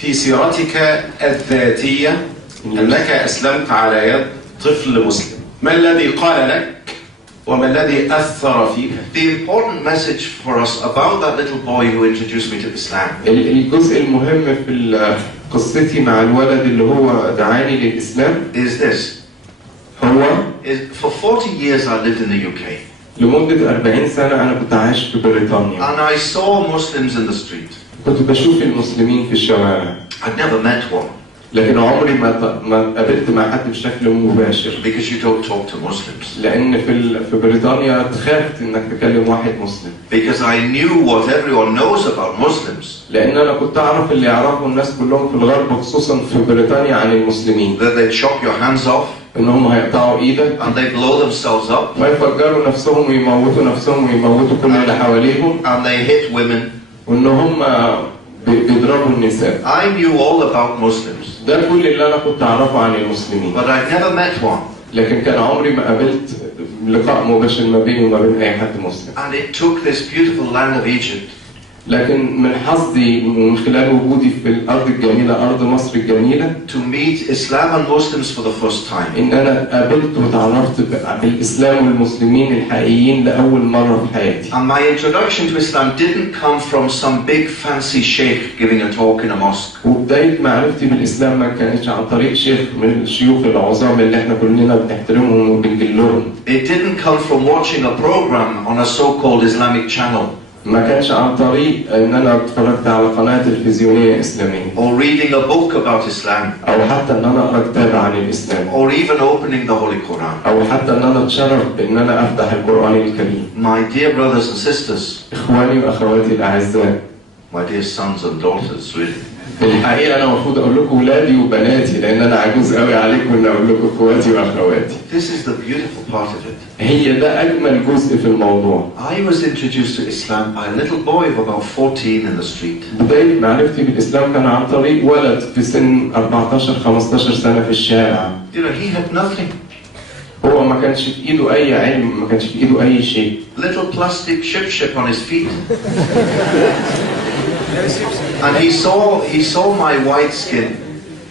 في سيرتك الذاتية أنك أسلمت على يد طفل مسلم. ما الذي قال لك وما الذي أثر فيك؟ The important message for us about that little boy who introduced me to Islam. الجزء المهم في قصتي مع الولد اللي هو دعاني للإسلام is this. هو For 40 years I lived in the UK. لمدة 40 سنة أنا كنت عايش في بريطانيا. And I saw Muslims in the street. كنت بشوف المسلمين في الشوارع. I'd never met one. لكن عمري ما قابلت مع حد بشكل مباشر. Because you don't talk to Muslims. لأن في بريطانيا تخاف إنك تكلم واحد مسلم. Because I knew what everyone knows about Muslims. لأن أنا كنت أعرف اللي يعرفه الناس كلهم في الغرب خصوصا في بريطانيا عن المسلمين. That they'd chop your hands off. إنهم هيقطعوا إيدك. And they blow themselves up. ويفجروا نفسهم ويموتوا نفسهم ويموتوا كل اللي حواليهم. And they hit women. وإنهم بيضربوا النساء. I knew all about Muslims. ده كل اللي أنا كنت أعرفه عن المسلمين. But I'd never met one. لكن كان عمري ما قابلت لقاء مباشر ما بيني وما بين أي حد مسلم. And it took this beautiful land of Egypt. لكن من حظي من خلال وجودي في الأرض الجميلة أرض مصر الجميلة to meet Islam and Muslims for the first time. إن أنا قابلت وتعرفت بالإسلام والمسلمين الحقيقيين لأول مرة في حياتي. And my introduction to Islam didn't come from some big fancy sheikh giving a talk in a mosque. وبداية معرفتي بالإسلام ما كانتش عن طريق شيخ من الشيوخ العظام اللي إحنا كلنا بنحترمهم وبنجلهم. It didn't come from watching a program on a so-called Islamic channel. ما كانش عن طريق ان انا اتفرجت على قناه تلفزيونيه اسلاميه. Or reading a book about Islam. او حتى ان انا اقرا كتاب عن الاسلام. Or even opening the Holy Quran. او حتى ان انا اتشرف بان انا افتح القران الكريم. My dear brothers and sisters. اخواني واخواتي الاعزاء. My dear sons and daughters, really. في الحقيقه انا المفروض اقول لكم ولادي وبناتي لان انا عجوز قوي عليكم ان اقول لكم اخواتي واخواتي. This is the beautiful part of it. هي ده اجمل جزء في الموضوع. I was introduced to Islam by a little boy of about 14 in the street. بدايه معرفتي بالاسلام كان عن طريق ولد في سن 14-15 سنه في الشارع. You know, he had nothing. هو ما كانش في ايده اي علم، ما كانش في ايده اي شيء. Little plastic ship on his feet. And he saw my white skin.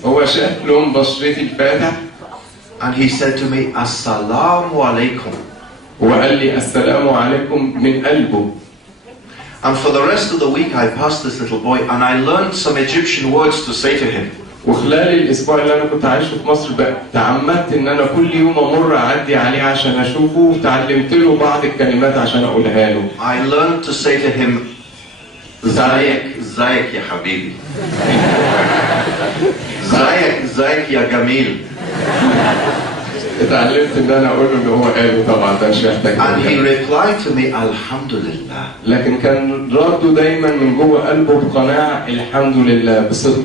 هو شاف لون بشرتي الفاتح. And he said to me, Assalamu alaikum. وقال لي السلام عليكم من قلبه. And for the rest of the week I passed this little boy and I learned some Egyptian words to say to him. وخلال الاسبوع اللي انا كنت عايشه في مصر بقى تعمدت ان انا كل يوم امر اعدي عليه عشان اشوفه وتعلمت له بعض الكلمات عشان اقولها له. I learned to say to him, زايك يا حبيبي. زايك يا جميل. اتعلمت ان انا اقول له اللي هو قاله طبعا ده مش محتاج. And he replied to me, Alhamdulillah. لكن كان رده دايما من جوه قلبه بقناعه الحمد لله بصدق.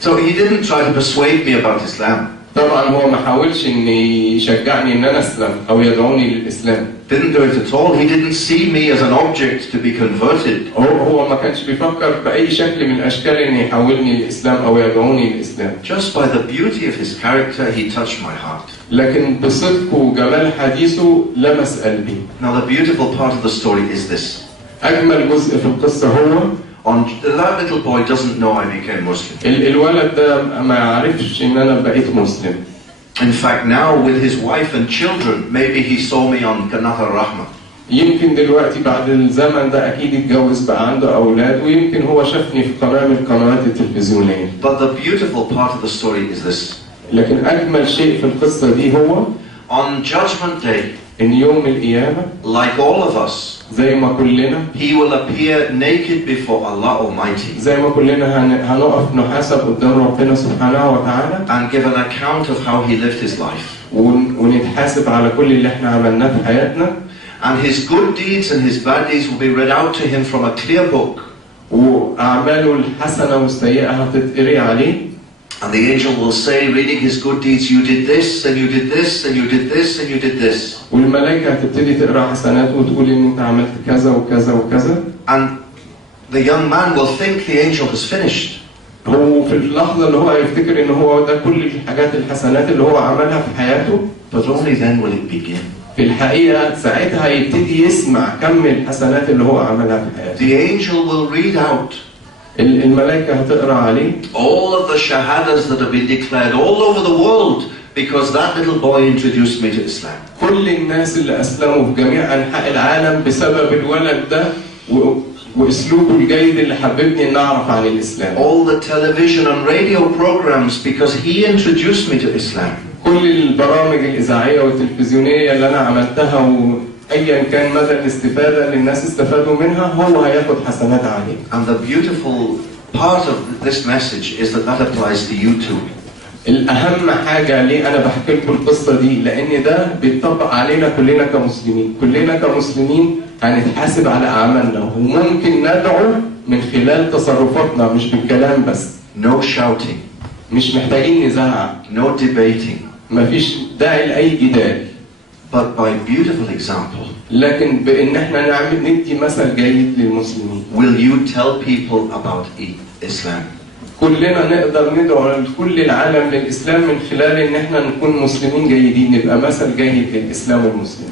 So he didn't try to persuade me about Islam. طبعا هو ما حاولش ان يشجعني ان انا اسلم او يدعوني للاسلام. Didn't do it at all. He didn't see me as an object to be converted. هو ما كانش بيفكر بأي شكل من الأشكال إن يحولني للإسلام أو يدعوني للإسلام. Just by the beauty of his character, he touched my heart. لكن بصدقه وجمال حديثه لمس قلبي. Now the beautiful part of the story is this. أجمل جزء في القصة هو that little boy doesn't know I became Muslim. الولد ده ما يعرفش إن أنا بقيت مسلم. In fact, now with his wife and children, maybe he saw me on Qanat al-Rahma. يمكن دلوقتي بعد الزمن ده أكيد اتجوز بقى عنده أولاد ويمكن هو شافني في قناة من القنوات التلفزيونية. But the beautiful part of the story is this. لكن أجمل شيء في القصة دي هو on Judgment Day, إن يوم القيامة like all of us, زي ما كلنا he will appear naked before Allah Almighty. زي ما كلنا هنقف نحاسب قدام ربنا سبحانه وتعالى. And give an account of how he lived his life. ونتحاسب على كل اللي احنا عملناه في حياتنا. And his good deeds and his bad deeds will be read out to him from a clear book. وأعماله الحسنة والسيئة هتتقري عليه. And the angel will say, reading his good deeds, you did this, and you did this, and you did this, and you did this. والملائكة هتبتدي تقرأ حسناته وتقول إن أنت عملت كذا وكذا وكذا. And the young man will think the angel has finished. هو في اللحظة اللي هو يفتكر إن هو ده كل الحاجات الحسنات اللي هو عملها في حياته. But only then will it begin. في الحقيقة ساعتها هيبتدي يسمع كم الحسنات اللي هو عملها في حياته. The angel will read out الملائكة هتقرأ عليه. All of the shahadas that have been declared all over the world because that little boy introduced me to Islam. كل الناس اللي أسلموا في جميع أنحاء العالم بسبب الولد ده وأسلوبه الجيد اللي حببني إن أعرف عن الإسلام. All the television and radio programs because he introduced me to Islam. كل البرامج الإذاعية والتلفزيونية اللي أنا عملتها وأيا كان مدى الاستفادة اللي الناس استفادوا منها هو هياخد حسنات عليه. And the beautiful part of this message is that applies to you too. الأهم حاجة ليه أنا بحكي لكم القصة دي لأن ده بيطبق علينا كلنا كمسلمين. كلنا كمسلمين هنتحاسب على أعمالنا وممكن ندعو من خلال تصرفاتنا مش بالكلام بس. No shouting. مش محتاجين نزعق. No debating. مفيش داعي لأي جدال. But by beautiful example. لكن بإن احنا ندي مثل جيد للمسلمين. Will you tell people about Islam? كلنا نقدر ندعو لكل العالم للإسلام من خلال إن احنا نكون مسلمين جيدين نبقى مثل جيد للإسلام والمسلمين.